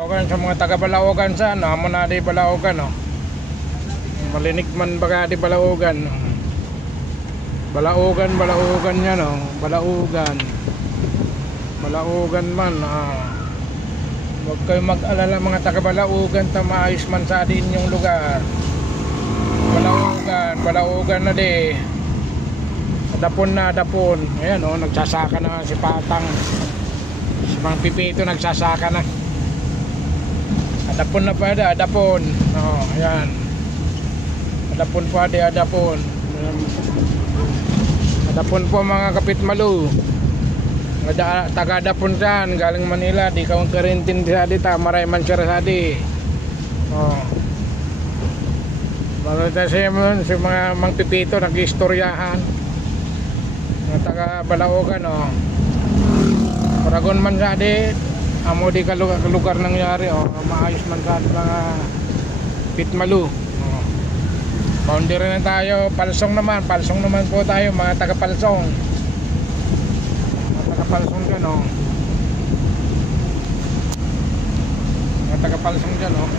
Balaogan sa mga taga Balaogan sa amo na di Balaogan no. Malinik man baga di Balaogan. Balaogan nya no, Balaogan man Huwag kayo mag-alala mga taga Balaogan, maayos man sa din yung lugar. Balaogan na di. Dapon. Ayan oh, nagsasaka na si Patang. Si Mang Pipito nagsasaka na. Adapon na pa adapon. Oh, ayan. Adapon po adapon. Adapon po mga kapitmalu. Taga adapon dyan, galing Manila, di ka karintin di maray man siya rasadi. Oh. Balita siya si mga Mang Pipito nag-istoryahan. Mga taga Balaogan oh. Paragon man siya di amo di ka lugar nangyari oh, maayos man sa mga pitmalu oh. Boundary na tayo, Palsong naman po tayo mga taga Palsong. Mga taga Palsong dyan oh. Mga taga Palsong dyan oh.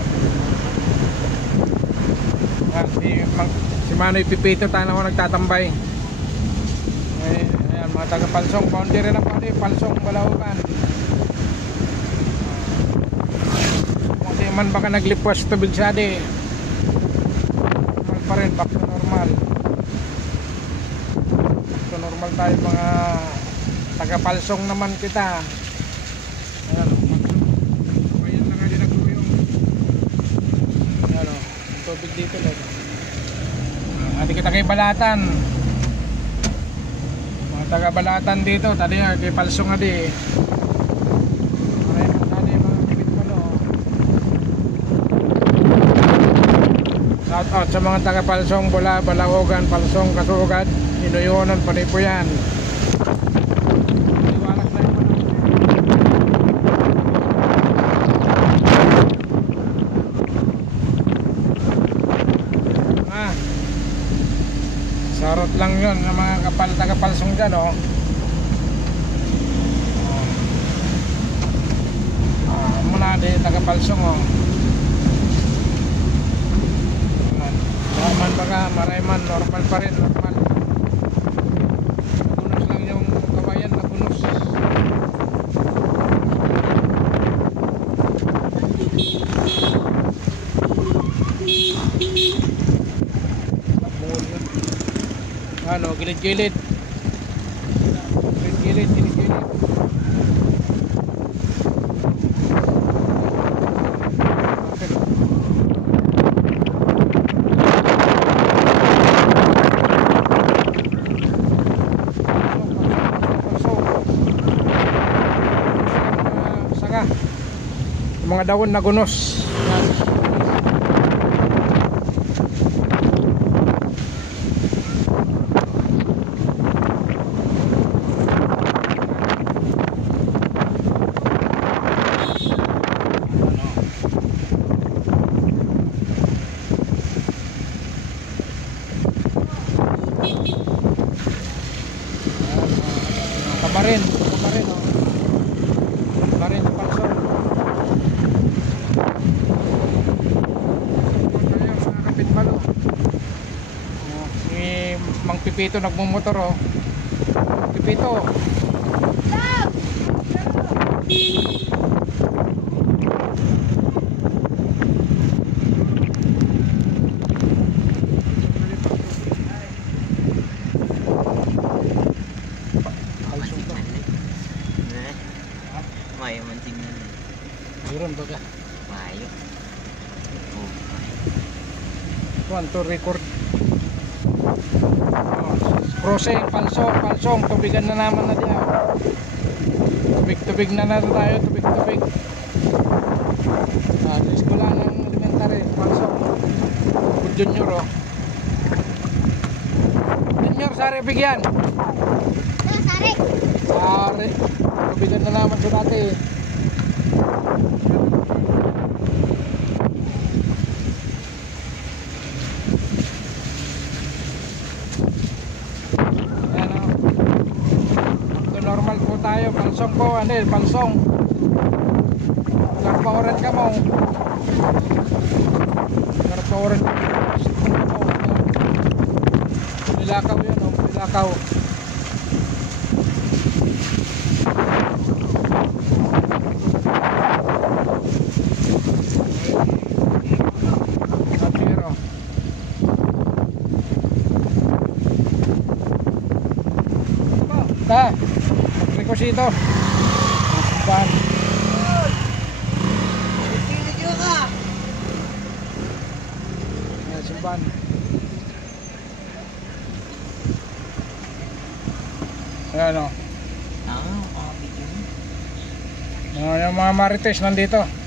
Si Manoy Pipito tanaw nagtatambay. Ayan mga taga Palsong, boundary na po tayo, Palsong, Balaogan. Man baka naglipas tubig sa di normal pa rin, back to normal. So normal tayo mga taga Palsong naman kita. Ayan ayan na nga din nagtuyong. Ayan o, tubig dito lang. Hindi kita kay Balatan, mga taga Balatan dito tadi kay Palsong nga di. Shout out sa mga taga Palsong, Balaogan, Palsong, Kasugat, Inoyonan, Panipuyan. Liwanag na yung sarot lang yun ng mga taga Palsong dyan oh. Muna di taga Palsong oh. Normal baka, marayman, normal pa rin, normal. Nagunos lang yung kawayan, nagunos. Ano, gilid-gilid. Gilid-gilid. Mga dawon na gunos. Kamarin oh. Kamarin sa Palsong. Si Mang Pipito nagmumotor oh. Pipito. Mayo man tingnan. Meron baga. Mayo. One to record. Crossing, Palsong, tubigan na naman na diyan. Tubig na tayo, tubig. Eskwela ng elementary, Palsong. Junior oh. Junior, sari bigyan. Sari. Tubigan na naman sa dati. Normal po tayo, Palsong po, Palsong. Nagpa-orange ka mo. Sarap pa orange. Nilakaw yun, oh. Nilakaw. Napiro. Ta, requisito. Pan. Yan, simpan. Ayan o. Yung mga marites nandito.